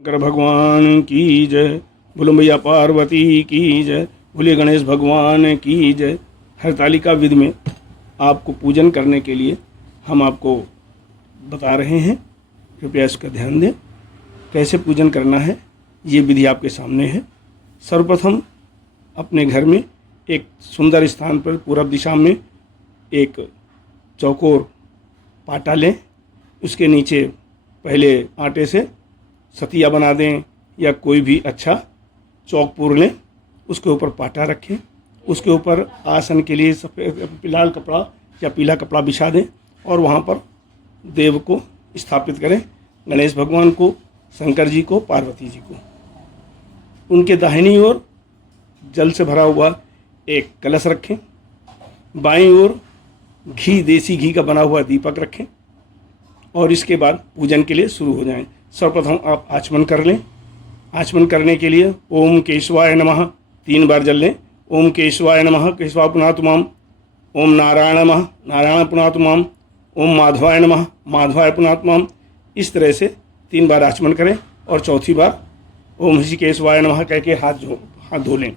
शंकर भगवान की जय। बोलो मैया पार्वती की जय। बोलिए गणेश भगवान की जय। हरतालिका विधि में आपको पूजन करने के लिए हम आपको बता रहे हैं, कृपया इसका ध्यान दें। कैसे पूजन करना है ये विधि आपके सामने है। सर्वप्रथम अपने घर में एक सुंदर स्थान पर पूरब दिशा में एक चौकोर पाटा लें। उसके नीचे पहले आटे से सतिया बना दें या कोई भी अच्छा चौक पूर लें। उसके ऊपर पाटा रखें। उसके ऊपर आसन के लिए सफ़ेद लाल कपड़ा या पीला कपड़ा बिछा दें और वहाँ पर देव को स्थापित करें। गणेश भगवान को, शंकर जी को, पार्वती जी को। उनके दाहिनी ओर जल से भरा हुआ एक कलश रखें। बाईं ओर देसी घी का बना हुआ दीपक रखें और इसके बाद पूजन के लिए शुरू हो जाएं। सर्वप्रथम आप आचमन कर लें। आचमन करने के लिए ओम केशवाय नमः 3 बार जल लें। ओम केशवाय नमः केशवा पुनातु माम। ओम नारायण नमः नारायण पुनातु माम। ओम माधवाय नमः माधवाय पुनातु माम। इस तरह से 3 बार आचमन करें और चौथी बार ओम ऋषिकेशवाय नमः कह के हाथ धो लें।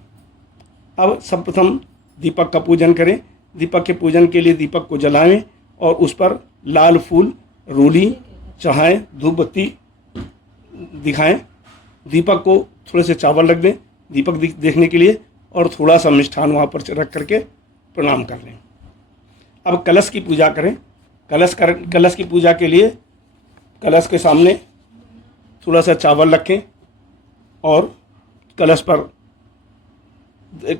अब सर्वप्रथम दीपक का पूजन करें। दीपक के पूजन के लिए दीपक को जलाएं और उस पर लाल फूल, रोली चढ़ाएं, धूप बत्ती दिखाएं। दीपक को थोड़े से चावल रख दें दीपक देखने के लिए और थोड़ा सा मिष्ठान वहाँ पर रख करके प्रणाम कर लें। अब कलश की पूजा करें। कलश की पूजा के लिए कलश के सामने थोड़ा सा चावल रखें और कलश पर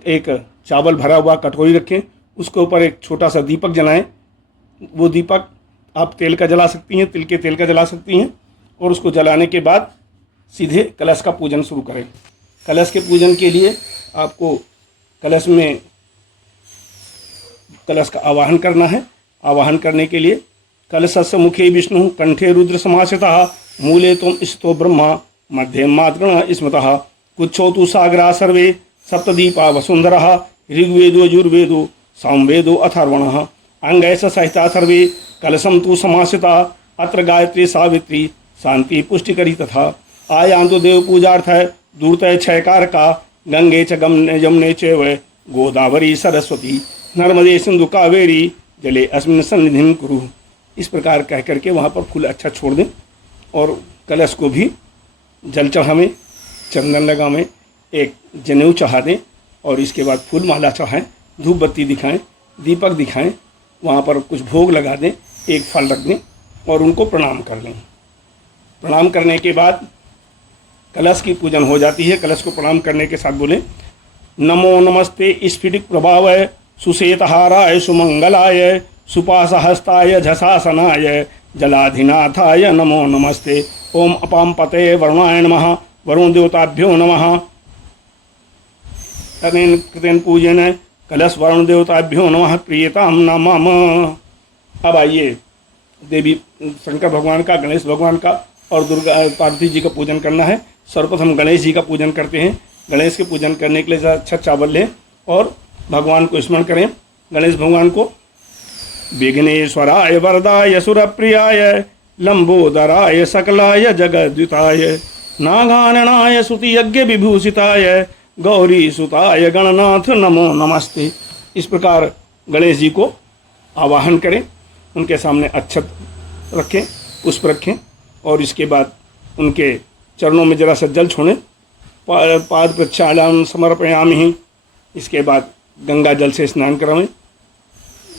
एक चावल भरा हुआ कटोरी रखें। उसके ऊपर एक छोटा सा दीपक जलाएं। वो दीपक आप तेल का जला सकती हैं, तिल के तेल का जला सकती हैं और उसको जलाने के बाद सीधे कलश का पूजन शुरू करें। कलश के पूजन के लिए आपको कलश का आवाहन करना है। आवाहन करने के लिए कलशस्य मुखे विष्णु कंठे रुद्र समासितः मूले तुम स्थितो ब्रह्मा मध्ये मातृगण स्मृतः कुच्छोतु सागरा सर्वे सप्तदीपा वसुंधरः ऋग्वेदो यजुर्वेदो सामवेदो अथर्वणः अंगैस सहिता सर्वे कलशम तु समासिता अत्र गायत्री सावित्री शांति पुष्टिकरी तथा आयांतो देव पूजार्थ दूरतय क्षयकार का गंगे च यमुने चैव गोदावरी सरस्वती नर्मदे सिंधु कावेरी जले अस्मिन् सन्निधिं कुरु। इस प्रकार कह करके वहाँ पर फूल अच्छा छोड़ दें और कलश को भी जल चढ़ावें, चंदन लगावें, एक जनेऊ चढ़ा दें और इसके बाद फूल माला चढ़ाएँ, धूप बत्ती दिखाएं, दीपक दिखाएं, वहाँ पर कुछ भोग लगा दें, एक फल रख दें और उनको प्रणाम कर लें। प्रणाम करने के बाद कलश की पूजन हो जाती है। कलश को प्रणाम करने के साथ बोलें नमो नमस्ते स्फटिक प्रभावय सुश्वेतहाराय सुमंगलाय सुपासहस्ताय झसासनाय जलाधिनाथाय नमो नमस्ते। ओम अपाम पते वरुणाय नमः वरुण देवताभ्यो नमः। तनेन कृतेन पूजन कलश वरुण देवताभ्यो नमः प्रियताम नमः। अब आइए देवी शंकर भगवान का, गणेश भगवान का और दुर्गा पार्वती जी का पूजन करना है। सर्वप्रथम गणेश जी का पूजन करते हैं। गणेश के पूजन करने के लिए अच्छा चावल लें और भगवान को स्मरण करें। गणेश भगवान को विघ्नेश्वराय वरदाय सुरप्रियाय लंबोदराय सकलाय जगद्विताय नागाननाय स्तुति यज्ञ विभूषिताय गौरी सुताय गणनाथ नमो नमस्ते। इस प्रकार गणेश जी को आवाहन करें। उनके सामने अक्षत रखें, पुष्प रखें और इसके बाद उनके चरणों में जरा सा जल छोड़ें। पाद प्रक्षालन समर्पयामि। इसके बाद गंगा जल से स्नान करावें।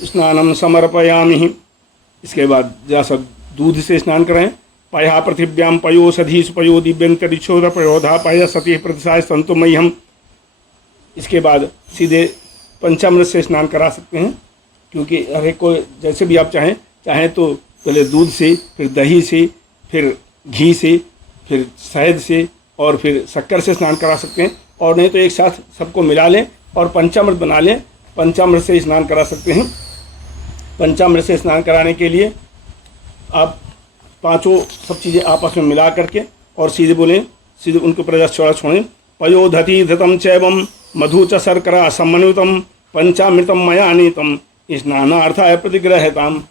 स्नानम समर्पयामि। इसके बाद जरा सा दूध से स्नान कराएं। पया पृथिव्याम पयोषधि सुपयो दिव्यंतरिक्षोद पयोधा पय सती प्रतिशाय संतो मह्यम। इसके बाद सीधे पंचामृत से स्नान करा सकते हैं, क्योंकि हर एक को जैसे भी आप चाहें तो पहले दूध से, फिर दही से, फिर घी से, फिर शहद से और फिर शक्कर से स्नान करा सकते हैं और नहीं तो एक साथ सबको मिला लें और पंचामृत बना लें। पंचामृत से स्नान करा सकते हैं। पंचामृत से स्नान कराने के लिए आप पांचों सब चीज़ें आपस में मिला करके और सीधे बोलें, सीधे उनके ऊपर छोड़ा छोड़ें। पयोधति धृतम चैवम मधु च शर्करा समन्वितम पंचामृतम मया नीतम स्नानार्थाय प्रतिग्रहताम।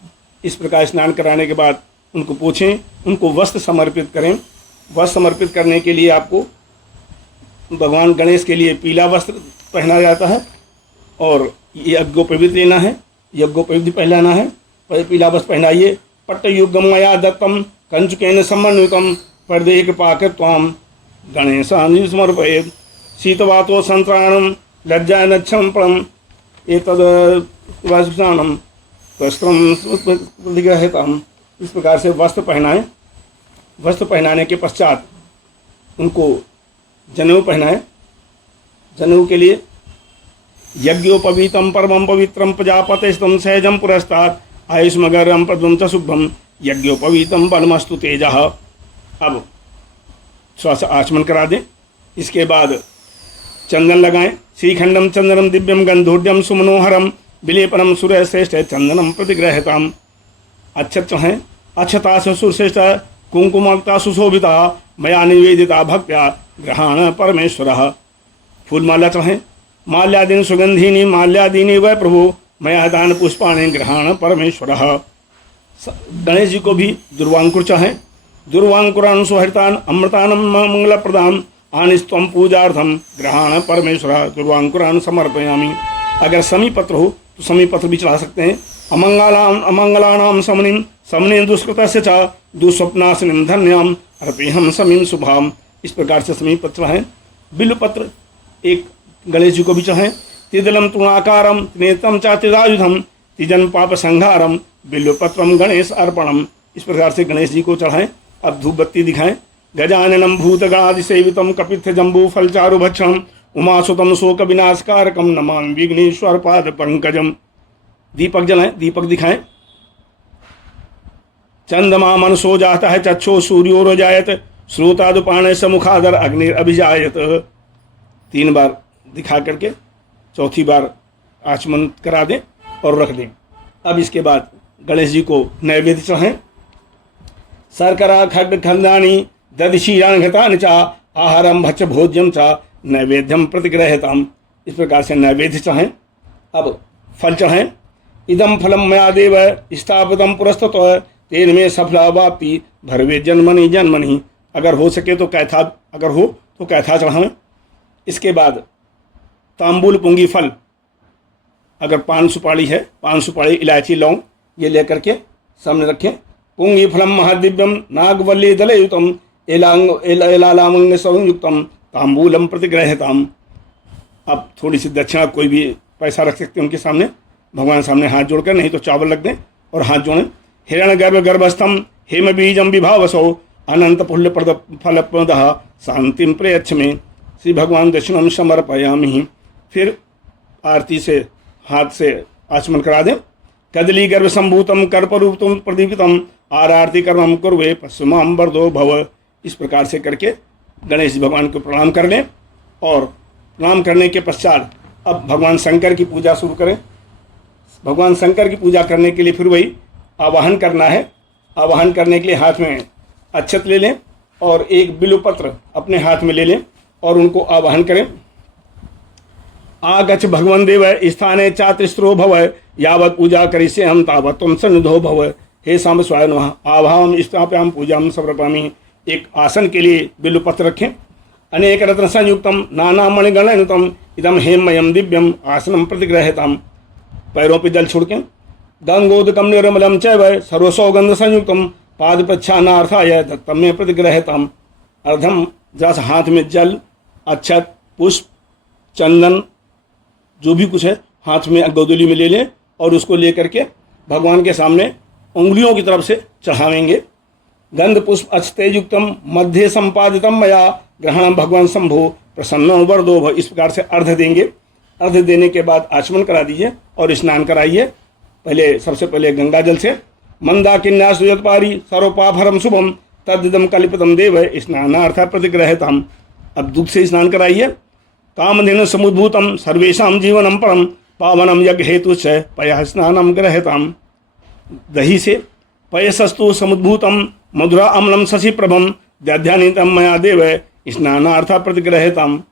इस प्रकार स्नान कराने के बाद उनको पूछें, उनको वस्त्र समर्पित करें वस्त्र समर्पित करने के लिए आपको भगवान गणेश के लिए पीला वस्त्र पहना जाता है और यज्ञोपवीत लेना है, यज्ञोपवीत पहनाना है। पीला वस्त्र पहनाइए। पट्टयुगम मया दत्तम कंचुकेन समन्वितम परदेह कृपाकृत्वाम गणेशानि समर्पयेत् शीतवातो संत्राणम लज्जानच्छम परम एतद् वासुस्नानम वस्त्रम प्रतिग्रहितम। इस प्रकार से वस्त्र पहनाएं। वस्त्र पहनाने के पश्चात उनको जनेऊ पहनाएं। जनेऊ के लिए यज्ञोपवीतम परमं पवित्रम प्रजापतिस्तं सहजं पुरस्तात् आयुष्मगरं पद्मं च शुभम यज्ञोपवीतम बलमस्तु तेजः। अब श्वास आचमन करा दें। इसके बाद चंदन लगाएं। श्रीखंडम चंदनम दिव्यम गंधोड्यम सुमनोहरम विलेपनम सूर्य श्रेष्ठ चंदनम प्रतिग्रहताम। अच्छत चढ़ें। अक्षता सुश्रेष्ठ कुंकुमता सुशोभिता मया निवेदिता भक्त्या ग्रहण परमेश्वरः। फूलमाला चढ़ें। माल्यादीन सुगंधीनि माल्यादीनि वै प्रभु मया दान पुष्पाणि ग्रहण परमेश्वरः। गणेश जी को भी दुर्वांकुर चाहें। दुर्वांकुरान सुहृतान अमृतान मंगलप्रदान आनिस्त्वं पूजार्थम ग्रहण परमेश्वरः दुर्वांकुरान समर्पयामि। अगर समी पत्र हो तो समी पत्र भी चढ़ा सकते हैं। अमंगलानाम समनिम समने दुष्कृतस्य च दुस्वप्नाशनिम धन्याम अर्पेहम समीम शुभाम। इस प्रकार से समी पत्र चढ़ाएं। बिल्व पत्र एक गणेश जी को भी चढ़ाएं। तिदलम तृणाकारम त्रिनेत्रम च त्रिदायुधम तिजन पाप संहारम बिल्वपत्रम गणेश अर्पणम। इस प्रकार से गणेश जी को चढ़ाएं। अब धूप बत्ती दिखाएं। गजाननम भूतगणादिसेवितम कपित्थ जम्बू फलचारु भक्षणम उमासुतम शोक विनाशकारकम नमामि विघ्नेश्वर पाद पंकजम। दीपक जलाएं। दीपक दिखाएं। चंद्रमा मनसो जाता है चक्षो सूर्योरजायत श्रोतादुपाण समुखादर अग्नि अभिजायत। 3 बार दिखा करके चौथी बार आचमन करा दें और रख दें। अब इसके बाद गणेश जी को नैवेद्य चढ़ाएं। शर्करा खड्ग खंदानी दधिशीरान घृतानि च आहारम भक्ष भोज्यम च नैवेद्यम प्रतिग्रहताम। इस प्रकार से नैवेद्य चढ़ाएं। अब फल चढ़ाएं। इदम फलम मया देव स्थापितम पुरस्ततः तेन में सफला वाप्ति भरवे जन्मनि जन्मनि। अगर हो सके तो कैथा, अगर हो तो कैथा चढ़ाएं। इसके बाद तांबूल पुंगी फल, अगर पान सुपारी है, पान सुपारी इलायची लौंग ये लेकर के सामने रखें। पुंगी फलम महादिव्यम नागवल्ली दलयुतम एलालामंग संयुक्तम तांबूलम प्रतिग्रहताम। अब थोड़ी सी दक्षिणा, कोई भी पैसा रख सकते हैं उनके सामने, भगवान सामने हाथ जोड़कर, नहीं तो चावल रख दें और हाथ जोड़ें। हिरण गर्भ गर्भस्थम हेम बीजम विभावसो अनंत फुल्ल फल प्रद शांतिम प्रयच्छ में। श्री भगवान दक्षिणम समर्पयामि। फिर आरती से हाथ से आचमन करा दें। कदली गर्भ संभूतम कर्पूरम प्रदीपितम आरती कर्मम कुर्वे पश्चिमाम वरदो भव। इस प्रकार से करके गणेश भगवान को प्रणाम कर लें और प्रणाम करने के पश्चात अब भगवान शंकर की पूजा शुरू करें। भगवान शंकर की पूजा करने के लिए फिर वही आवाहन करना है। आवाहन करने के लिए हाथ में अक्षत ले लें और एक बिल्वपत्र अपने हाथ में ले लें और उनको आवाहन करें। आगच्छ भगवन् देव स्थाने चात्रिस्रो भव यावत् पूजा करिष्ये हम तावत् त्वं सन्निधो भव। हे सांब स्वाय नमः। आभाम स्थापयाम पूजाम समर्पयामि। एक आसन के लिए बिल्वपत्र रखें। अनेक रत्न संयुक्तम नाना मणिगणयुतम इदम हेममयम दिव्यम आसनम प्रतिग्रहताम। पैरों पर जल छिड़कें। गंगोदकम निर्मलम चैव सर्वसौगंध संयुक्तम पाद प्रच्छानार्थाय दत्तम में प्रतिग्रहताम। अर्धम जस हाथ में जल, अक्षत, पुष्प, चंदन जो भी कुछ है हाथ में गोदली में ले लें और उसको लेकर के भगवान के सामने उंगलियों की तरफ से चढ़ावेंगे। गंध पुष्प अक्षतेयुक्तम मध्य संपादितम मया ग्रहणम भगवान शंभो प्रसन्न वरदो भव। इस प्रकार से अर्घ देंगे। अर्घ देने के बाद आचमन करा दीजिए और स्नान कराइए। पहले सबसे पहले गंगा जल से मंदाकिन्यासुयत्पारी सर्वपापहरम शुभम तद्दिदम कल्पितम देव स्नानार्थ प्रतिग्रहताम। अब दूध से स्नान कराइए। कामधेनु समुद्भूतम सर्वेषां जीवनम परम पावनम यज्ञ हेतु च पयः स्नानम ग्रहताम। दही से पयसस्तु समुद्भूतम मधुरा अम्लम शशि प्रभम दध्यानीतम मया देव स्नानार्थ प्रतिग्रहताम।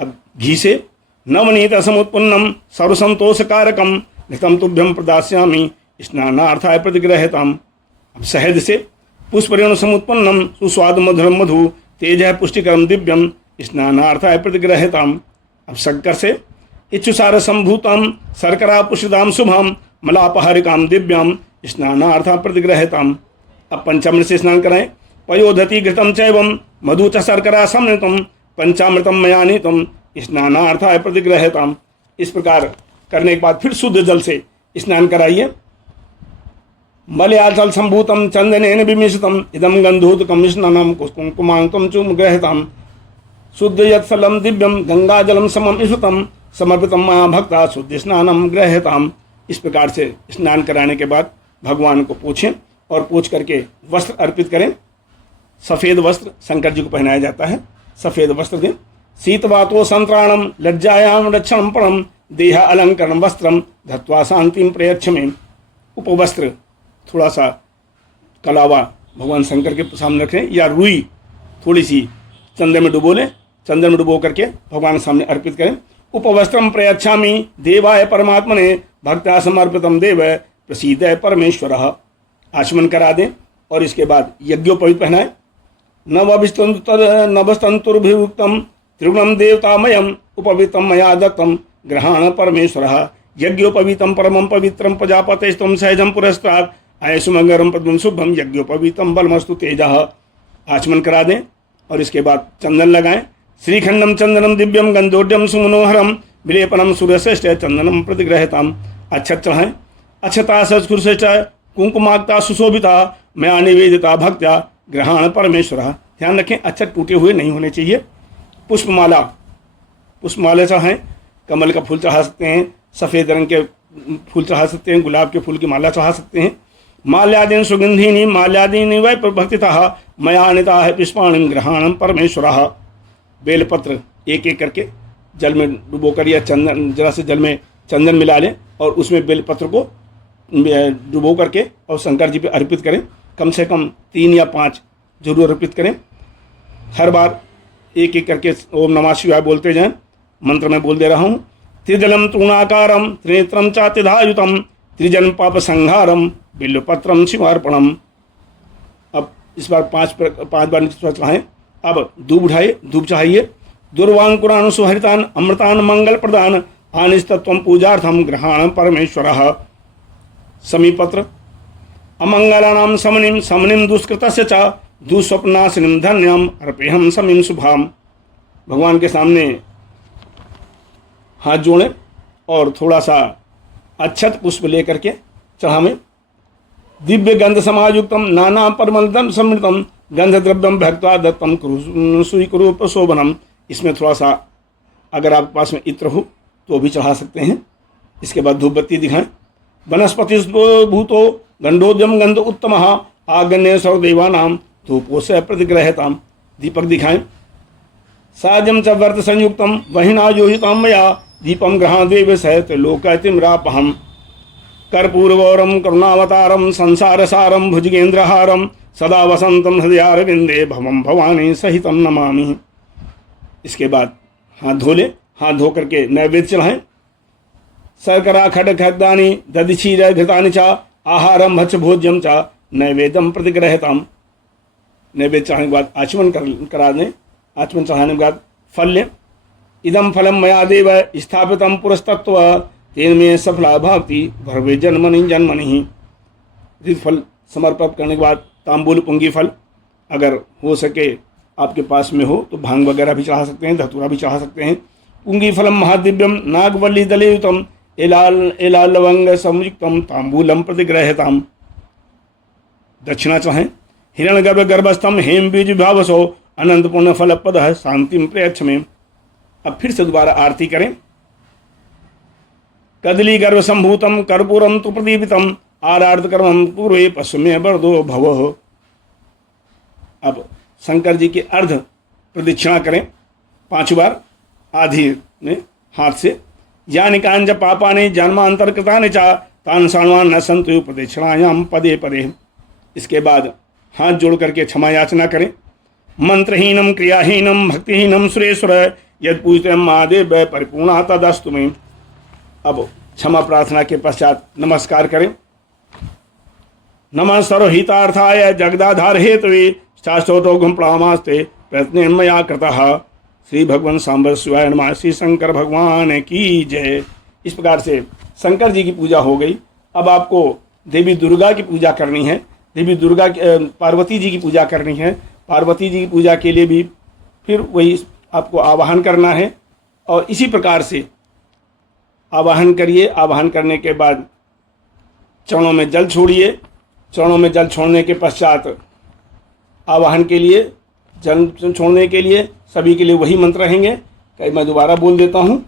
अब घी से नवनीत समुत्पन्नम सर्वसंतोषकारकम घृतम तुभ्यम प्रदास्यामि स्नानार्थाय प्रतिग्रहताम। अब शहद से पुष्परेण समुत्पन्नम सुस्वाद मधुरम मधु तेज पुष्टिकरम दिव्यम स्नानार्थाय प्रतिग्रहताम। अब शंकर से इच्छुसार संभूतम शर्करा पुष्टिदाम शुभम मलापहारिकाम दिव्यम स्नानार्था प्रतिग्रहताम। अब पंचामृत से स्नान कराएं। पयोधति घृतम चैवम मधु च शर्करा सम्मिलितम पंचामृतम मया नीतम स्नानार्थाय प्रतिग्रहताम। इस प्रकार करने के बाद फिर शुद्ध जल से स्नान कराइए। मलयाचल संभूतम चंदनेन विमिश्रितम इदम गंधोदकम स्नानम कुंकुमांकम चुम ग्रहताम। शुद्ध यत्सलम दिव्यम गंगाजलम समम ईश्वतम समर्पितम मया भक्ता शुद्ध स्नानम ग्रहताम। इस प्रकार से स्नान कराने के बाद भगवान को पोछें और पोछ करके वस्त्र अर्पित करें। सफ़ेद वस्त्र शंकर जी को पहनाया जाता है, सफ़ेद वस्त्र दें। शीतवातो संत्राणम लज्जायाम रक्षणम परम देह अलंकरण वस्त्रम धत्वा शांतिम प्रयच्छमे। उपवस्त्र थोड़ा सा कलावा भगवान शंकर के सामने रखें या रुई थोड़ी सी चंदन में डुबो लें, चंदन में डुबो करके भगवान के सामने अर्पित करें। उपवस्त्रम प्रयच्छामि देवाय परमात्मने भक्त्या समर्पितम देव प्रसीद परमेश्वर। आचमन करा दें और इसके बाद यज्ञोपवीत पहनाएं। नवस्तंतुर्भियुक्तम त्रिगुणम देवतामयम उपवीतम मया दत्तम ग्रहण परमेश्वर। यज्ञोपवीतम परमं पवित्रम प्रजापतेस्तम सहजम पुरस्तात् आयुष्मंगरम पद्मं शुभम यज्ञोपवीतम बलमस्तु तेजः। आचमन करा दें और इसके बाद चंदन लगाएं। श्रीखंडम चंदनम दिव्यम गंधोड्यम सुमनोहरम विलेपनम सूर्यश्रेष्ठ चंदनम प्रतिग्रहताम। अक्षत चढ़ाएं। अक्षता सत्कुरश्रेष्ठ कुंकुमाक्ता सुशोभिता मया निवेदिता भक्त्या ग्रहण परमेश्वर। ध्यान रखें अक्षत टूटे हुए नहीं होने चाहिए। पुष्पमाला, पुष्पमाला चढ़ाएं। कमल का फूल चढ़ा सकते हैं, सफ़ेद रंग के फूल चढ़ा सकते हैं, गुलाब के फूल की माला चढ़ा सकते हैं। माल्यादीन सुगंधिनी माल्यादीनी वै भक्तितः मया अनिता है पुष्पाणि ग्रहणम परमेश्वर। बेलपत्र एक एक करके जल में डुबोकर या चंदन जरा से जल में चंदन मिला लें और उसमें बेलपत्र को डुबो करके और शंकर जी पे अर्पित करें। कम से कम 3 या 5 जरूर अर्पित करें। हर बार एक एक करके ओम नमः शिवाय बोलते जाएं। मंत्र में बोल दे रहा हूँ। त्रिदलम तृणाकारम त्रिनेत्रम चातिधायुतम त्रिजन पाप संहारम बिल्वपत्रम शिवार्पणम। अब इस बार 5 बार चढ़ाएं। अब धूप उठाइए, धूप चढ़ाइए। दुर्वांकुरान सुहरितान अमृतान मंगल प्रदान आनिस्तत्वम पूजार्थम ग्रहण परमेश्वर। समीपत्र अमंगलानाम समनिम समनिम दुष्कृतस्य च दुस्वप्नाशिनीम धन्यम अर्पेहम समीम शुभाम। भगवान के सामने हाथ जोड़ें और थोड़ा सा अक्षत पुष्प लेकर के चढ़ावें। दिव्य गंध समायुक्तम नाना परमलदम समृतम गंध द्रव्यम भक्त्वा दत्तम स्वीकुरु प्रशोभनम। इसमें थोड़ा सा अगर आपके पास में इत्र हो तो भी चढ़ा सकते हैं। इसके बाद धूप बत्ती दिखाएं। वनस्पति भूतो गंधोद्यम गंध उत्तम आगण्य सर्वदेवानाम धूपो से प्रतिग्रहताम। दीपक दिखाएं। साजम च वर्त संयुक्तम वहिना योहिताम मया दीपम ग्रहण देव सहित लोकतिम्रापहम। कर्पूरगौरम करुणावतारम संसार सारम भुजगेंद्रहारम सदा वसंतम हृदयारविंदे भवम भवानी सहितम नमामि। इसके बाद हाथ धो लें। हाथ धो करके नैवेद्य चढ़ाएं। शर्करा खड खदानी दधिक्षीर घृतानि च आहारम भक्ष भोज्यम च नैवेद्यम प्रतिग्रहताम। नैवेद्य चढ़ाने के बाद आचमन करा दें। आचमन चढ़ाने के बाद फल लें। इदम फलम मया देव स्थापितम पुरस्तत्व तेन में सफला भक्ति भरवे जन्मनि जन्मनि। फल समर्पित करने के बाद तांबूल पुंगी फल अगर हो सके आपके पास में हो तो भांग वगैरह भी चढ़ा सकते हैं, धतूरा भी चढ़ा सकते हैं। पुंगी फलम महादिव्यम नागवल्ली दलयुतम एलाल लवंग संयुक्तम तांबूलम प्रतिग्रहताम। दक्षिणा चाहें। हिरण गर्भ गर्भस्थम हेम बीज भावसो अनंत पुण्य फल पद शांतिम प्रयच्छमे। अब फिर से दोबारा आरती करें। कदली गर्भ संभूतम कर्पूरम तु प्रदीपितम आरार्थ कर्मम पूर्वे पश्चिमे बरदो भव। अब शंकर जी की अर्ध प्रदक्षिणा करें 5 बार आधी में हाथ से। यानि कांज पापानि जन्मांतरकृतानि च तान सर्वान् न सन्तु प्रदक्षिणायाम पदे पदे। इसके बाद हाथ जोड़ करके क्षमा याचना करें। मंत्रहीनम क्रियाहीनम भक्तिहीनम सुरेश्वर यद पूजते महादेव परिपूर्णा तदस्तु में। अब क्षमा प्रार्थना के पश्चात नमस्कार करें। नमः सर्वहितार्थाय जगदाधार हेतवे शाश्वतोघम प्लामास्ते प्रयत्न मया कृतः। श्री भगवान सांब शिवाय नमः। श्री शंकर भगवान की जय। इस प्रकार से शंकर जी की पूजा हो गई। अब आपको देवी दुर्गा की पूजा करनी है। देवी दुर्गा पार्वती जी की पूजा करनी है। पार्वती जी की पूजा के लिए भी फिर वही आपको आवाहन करना है और इसी प्रकार से आवाहन करिए। आवाहन करने के बाद चरणों में जल छोड़िए। चरणों में जल छोड़ने के पश्चात आवाहन के लिए, जल छोड़ने के लिए सभी के लिए वही मंत्र रहेंगे। कहीं मैं दोबारा बोल देता हूँ।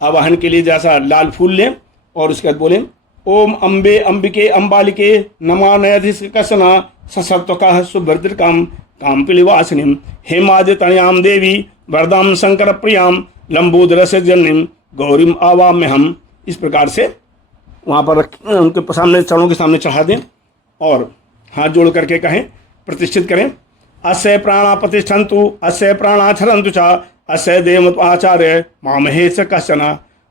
आवाहन के लिए जैसा लाल फूल लें और उसके बाद बोलें ओम अम्बे अम्बिके अम्बालिके नमा नयधिकसना ससत्वका सुभद्रकाम काम्पिलिवासिनीम हेमाद्य तनयाम देवी वरदाम शंकर प्रियाम लंबोदरस जननीम गौरीम आवाम्यहम। इस प्रकार से वहाँ पर उनके सामने, चरणों के सामने चढ़ा दें और हाथ जोड़ करके कहें, प्रतिष्ठित करें। अस्य प्राणा प्रतिष्ठन्तु अस्य प्राणाचरन्तु च अस्य देव आचार्य मामहे च कश्चन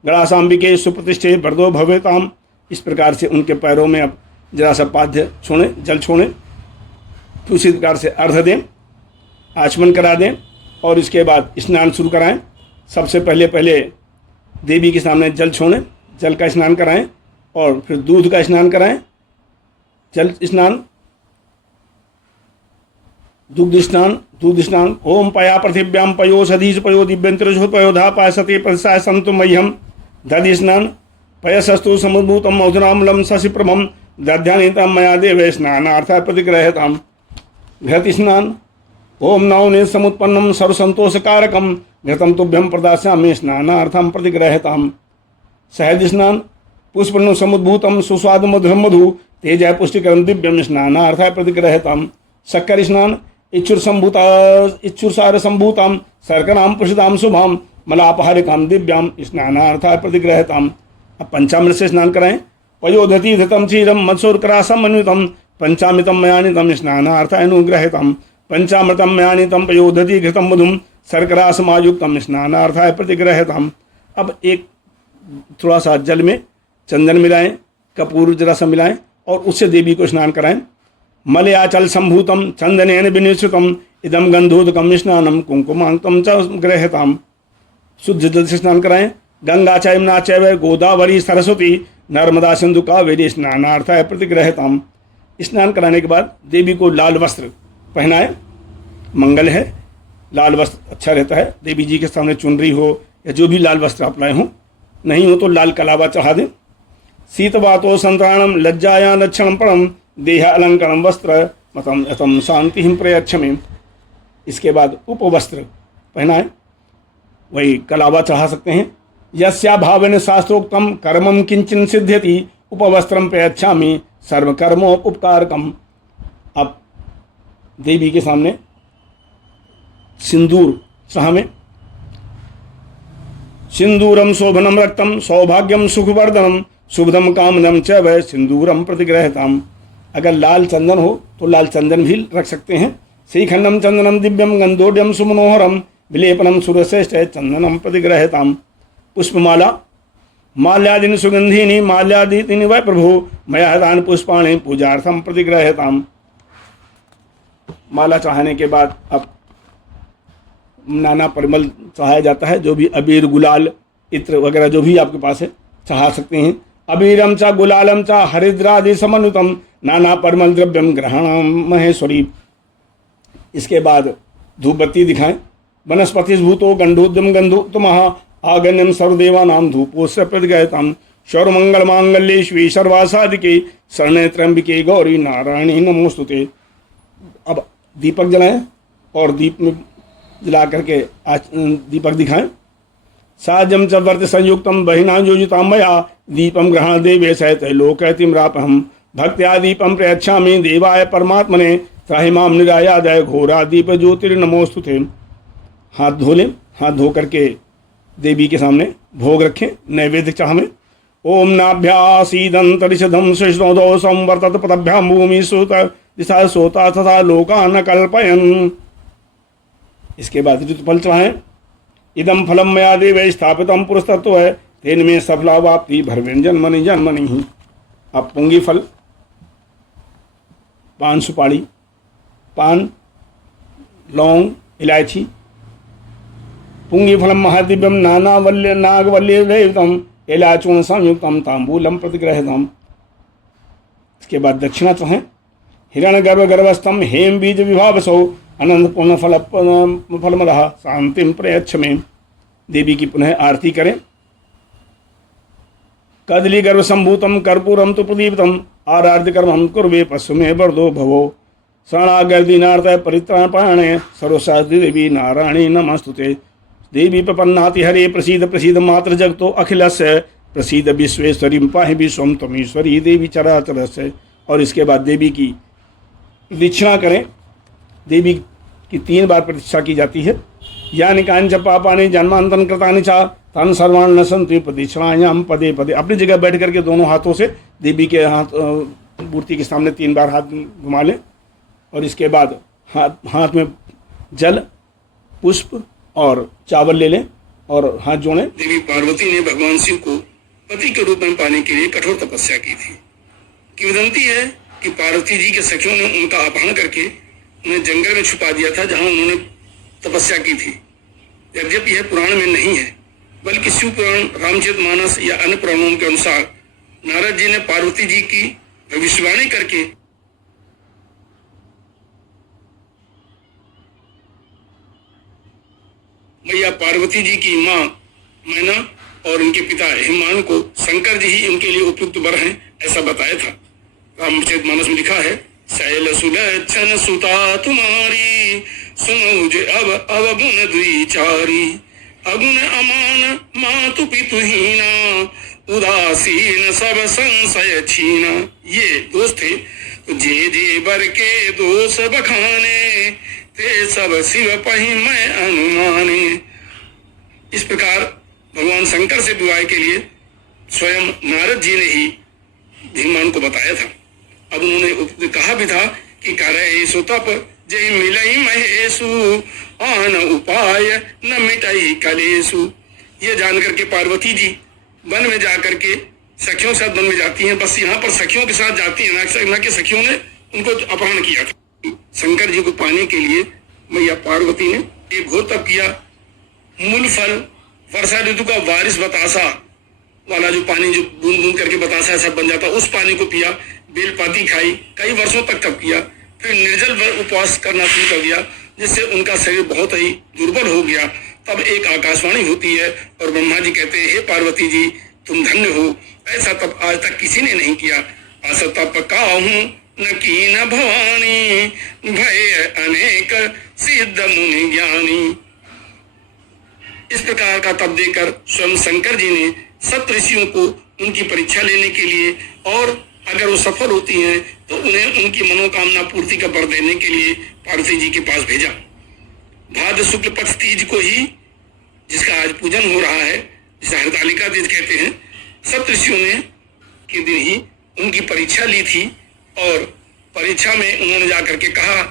गणासाम्बिके सुप्रतिष्ठे वरदो भवेताम। इस प्रकार से उनके पैरों में अब जरा सा पाद्य छोड़ें, जल छोड़ें। तो इसी प्रकार से अर्घ दें, आचमन करा दें और इसके बाद स्नान शुरू कराएं। सबसे पहले देवी के सामने जल छोड़ें, जल का स्नान कराएं और फिर दूध का स्नान कराएं। जल स्नान, दूध स्नान। ओम पया पृथिव्याम पयो सधीश पयो दिव्यंतरजो पयोधा पायसते प्रसाय संतु मह्यम। दधि स्नान पयसस्तु समुद्भूतम मधुरामलम शशिप्रभम दध्यानितम मया देव स्नानार्थ प्रतिग्रहताम। घृत स्नान। ओम नवने समुत्पन्नम सर्वसंतोषकारकम घृतम तुभ्यम प्रदास्यामि स्नानार्थम प्रतिग्रहताम। शहद स्नान। पुष्पनु समुद्भूतम सुस्वादु मधुरम मधु तेजय पुष्टिकरम दिव्यम स्नानार्थ प्रतिग्रहताम। शक्कर स्नान। इच्छुरसार संभूताम शर्कराम पुषिताम शुभाम मलापहारिकाम दिव्याम स्नानार्थ प्रतिग्रहताम। अब पंचामृत से स्नान कराएं। पयोधति धृतम क्षीरम मत्सोरकरासम अन्वितम पंचामृतम मयानितम स्नानार्थ अनुग्रहताम। पंचामृतम मयानितम पयोधति घृतम मधुम शर्करासमायुक्तम स्नानार्थ प्रतिग्रहताम। अब एक थोड़ा सा जल में चंदन मिलाएं, कपूर जरा सा मिलाएं और उससे देवी को स्नान कराएं। मलयाचल संभूतम चंदनेन विनिश्चितम इदम गंधोदकम स्नानम कुंकुमांतम च ग्रहताम। शुद्ध जल से स्नान कराएं। गंगा च यमुना चैव गोदावरी सरस्वती नर्मदा सिंधु कावेरी स्नानार्थ प्रतिग्रहताम। स्नान कराने के बाद देवी को लाल वस्त्र पहनाएं। मंगल है, लाल वस्त्र अच्छा रहता है। देवी जी के सामने चुनरी हो या जो भी लाल वस्त्र आप लाए हों, नहीं हो तो लाल कलावा चढ़ा दें। शीतवातो संतराणम लज्जाया लक्षणम परम देह अलंकरणम वस्त्र मतम यतम शांति हिम प्रयच्छमे। इसके बाद उपवस्त्र पहनाएं, वही कलावा चढ़ा सकते हैं। यस्या भावेन शास्त्रोक्तम कर्मम किंचन सिद्ध्यति उपवस्त्रम प्रयच्छामि सर्वकर्मो उपकारकम। अब देवी के सामने सिंदूर चढ़ावें। सिंदूरम शोभनम रक्तम सौभाग्यम सुखवर्धनम शुभदम कामदम च वह सिंदूरम प्रतिग्रहताम। अगर लाल चंदन हो तो लाल चंदन भी रख सकते हैं। श्रीखंडम चंदनम दिव्यम गंधोड्यम सुमनोहरम विलेपनम सुरश्रेष्ठ चंदनम प्रतिग्रहताम। पुष्पमाला। माल्यादीनि सुगंधीनि माल्यादीनि वै प्रभु मया हतानि पुष्पाणि पूजार्थम प्रतिग्रहताम। माला चढ़ाने के बाद अब नाना परिमल चढ़ाया जाता है। जो भी अबीर गुलाल इत्र वगैरह जो भी आपके पास है चढ़ा सकते हैं। अबीरम च गुलालम च हरिद्रादि समन्वितम नाना परिमल द्रव्यम ग्रहणम महेश्वरी। इसके बाद धूप बत्ती दिखाएं। वनस्पतिभूतो गंधोद्यम गंधोत्तमः आगण्यम सर्वदेवानाम धूपोस्य प्रतिग्रहताम। सर्वमंगल मांगल्ये शिवे सर्वासाधिके शरणे त्र्यंबिके गौरी नारायणी नमोस्तुते। अब दीपक जलाएं और दीप में जला करके दीपक दिखाएं। साजम च वर्त संयुक्तम बहिना योजिता मया दीपम ग्रहण देवे सहित लोकतिम्रापहम भक्त्या दीपम प्रयच्छामि देवाय परमात्मने त्राहिमाम निरायादय घोरा दीप ज्योतिर्नमोस्तुते। हाथ धो लें। हाथ धो करके देवी के सामने भोग रखें, नैवेद्य चढ़ावें। ओम नाभ्यासीदंतरिषदम सृष्णोदो संवर्तत पदभ्याम भूमि सुत दिशा सोता तथा लोकान कल्पयन्। इसके बाद ऋतुफल चढ़ाएं। इदम फलम मया देव स्थापितम पुरस्तत्व है तेन में सफला वाप्ति भरवेन जन्मनि जन्मनि। अब पुंगी फल पान सुपारी, पान, लौंग, इलायची, पुंगी फलम महादिव्यम नानावल्य नागवल्यम इलाचूर्ण संयुक्तम तांबूलम प्रतिग्रहितम। इसके बाद दक्षिणा तो है हिरण गर्भ गर्भस्थम हेम बीज विभावसो अनंत पूर्ण फलमदः शांतिम प्रयच्छ में। देवी की पुनः आरती करें। कदली गर्भ संभूतम कर्पूरम तो प्रदीप्तम आराध्य कर्मम कुर्वे पशु में वरदो भवो शरणागर्दीनार्थ परित्राणाय सर्वशास्त्री देवी नारायणी नमस्तुते। देवी प्रपन्नाति हरे प्रसीद प्रसीद मात्र जगतो अखिलस्य प्रसीद विश्वेश्वरी पाहि विश्वम त्वमीश्वरी देवी चराचरस्य। और इसके बाद देवी की प्रदक्षिणा करें। देवी की 3 बार प्रतीक्षा की जाती है। यानि कांच पापानि जन्मांतन कृतानि चा तन सर्वान् नशन्ति प्रदक्षिणायाम पदे पदे। अपनी जगह बैठ करके दोनों हाथों से देवी के हाथ मूर्ति के सामने 3 बार हाथ घुमा लें। और इसके बाद हाथ में जल, पुष्प और चावल ले लें और हाथ जोड़ें। देवी पार्वती ने भगवान शिव को पति के रूप में पाने के लिए कठोर तपस्या की थी। किंवदंती है कि पार्वती जी के सखियों ने उनका अपहरण करके उन्हें जंगल में छुपा दिया था, जहां उन्होंने तपस्या की थी। यद्यपि यह पुराण में नहीं है, बल्कि शिव पुराण, रामचरितमानस या अन्य पुराणों के अनुसार नारद जी ने पार्वती जी की भविष्यवाणी करके मैया पार्वती जी की मां मैना और उनके पिता हिमान को शंकर जी ही उनके लिए उपयुक्त वर हैं, ऐसा बताया था। रामचरितमानस में लिखा है, शैल सुलक्षण सुता तुम्हारी सुनो जे अब अवगुण द्विचारी अगुण अमान मातु पितुहीना उदासीन सब संशय छीना। ये दोष थे तो जे जे बर के दोष बखाने ते सब शिव पहि मैं अनुमाने। इस प्रकार भगवान शंकर से विवाह के लिए स्वयं नारद जी ने ही धीमान को बताया था। अब उन्होंने कहा भी था कि करे तप जय मिलई महेशु आन उपाय न मिटई कलेशु। ये जान करके पार्वती जी वन में जा करके सखियों के साथ वन में जाती हैं। बस यहाँ पर सखियों के साथ जाती हैं, ना कि सखियों ने उनको अपहरण किया था। शंकर जी को पाने के लिए मैया पार्वती ने एक घोर तप किया। मूल फल, वर्षा ऋतु का बारिश बतासा वाला जो पानी, जो बूंद बूंद करके बतासा सब बन जाता, उस पानी को पिया। बेलपाती खाई, कई वर्षों तक तप किया। फिर निर्जल उपवास करना शुरू कर दिया, जिससे उनका शरीर बहुत ही दुर्बल हो गया। तब एक आकाशवाणी होती है और ब्रह्मा जी कहते हैं, हे पार्वती जी तुम धन्य हो, ऐसा तप आज तक किसी ने नहीं किया। अस तप काहूं न कीन भवानी भय अनेक सिद्ध मुनि ज्ञानी। इस प्रकार का तप देकर स्वयं शंकर जी ने सप्त ऋषियों को उनकी परीक्षा लेने के लिए, और अगर वो सफल होती हैं तो उन्हें उनकी मनोकामना पूर्ति का वर देने के लिए पार्वती जी के पास भेजा। भाद्र शुक्ल पक्ष तीज को ही, जिसका आज पूजन हो रहा है, जिसे हरतालिका तीज कहते हैं, सप्त ऋषियों ने के दिन ही उनकी परीक्षा ली थी। और परीक्षा में उन्होंने जाकर के कहा,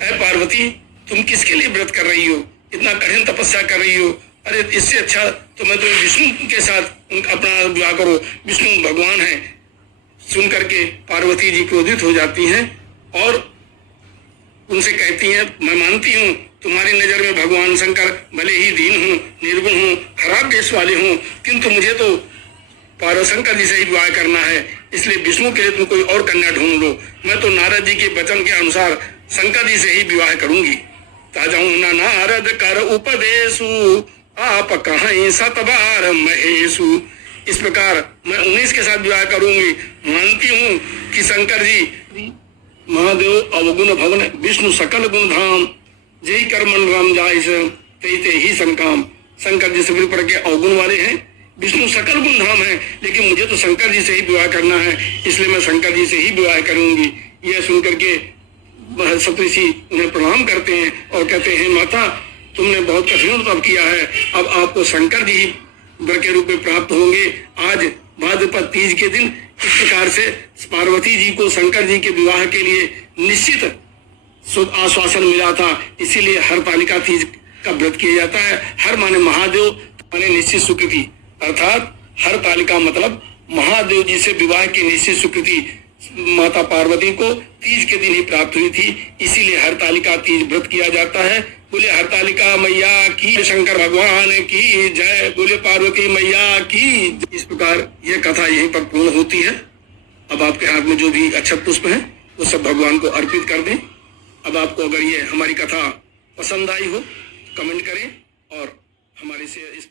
अरे पार्वती तुम किसके लिए व्रत कर रही हो, इतना कठिन तपस्या कर रही हो, अरे इससे अच्छा तो मैं तुम्हें विष्णु के साथ उनका अपना विवाह करो, विष्णु भगवान है। सुन करके पार्वती जी क्रोधित हो जाती हैं और उनसे कहती हैं, मैं मानती हूँ तुम्हारी नजर में भगवान शंकर भले ही दीन हूँ, निर्गुण हूँ, खराब देश वाले हूँ, किंतु मुझे तो शंकर जी से ही विवाह करना है, इसलिए विष्णु के लिए तुम कोई और कन्या ढूंढ लो। मैं तो नारद जी के वचन के अनुसार शंकर जी से ही विवाह करूंगी। ताजाऊ न नारद कर उपदेशु आप कहीं सतबार महेशु। इस प्रकार मैं 19 के साथ विवाह करूंगी। मानती हूँ कि शंकर जी महादेव अवगुण भवन विष्णु सकल गुण धाम जय कर्मन राम जाय ते ही संकाम। शंकर जी से विपरीत के अवगुण वाले हैं, विष्णु सकल गुण धाम है, लेकिन मुझे तो शंकर जी से ही विवाह करना है, इसलिए मैं शंकर जी से ही विवाह करूंगी। यह सुन करके सप्तऋषि उन्हें प्रणाम करते हैं और कहते हैं, माता तुमने बहुत कठिन तप किया है, अब आपको शंकर जी ही वर के रूप में प्राप्त होंगे। आज भाद्रपद तीज के दिन इस प्रकार से पार्वती जी को शंकर जी के विवाह के लिए निश्चित शुभ आश्वासन मिला था, इसीलिए हरतालिका तीज का व्रत किया जाता है। हर माने महादेव, माने निश्चित स्वीकृति, अर्थात हरतालिका मतलब महादेव जी से विवाह की निश्चित स्वीकृति। माता पार्वती को तीज के दिन ही प्राप्त हुई थी, इसीलिए हरतालिका तीज व्रत किया जाता है। बोले हरतालिका मैया की, शंकर भगवान की जय, बोले पार्वती मैया की। इस प्रकार यह कथा यहीं पर पूर्ण होती है। अब आपके हाथ में जो भी अक्षत पुष्प है वो सब भगवान को अर्पित कर दें। अब आपको अगर ये हमारी कथा पसंद आई हो कमेंट करें और हमारे से इस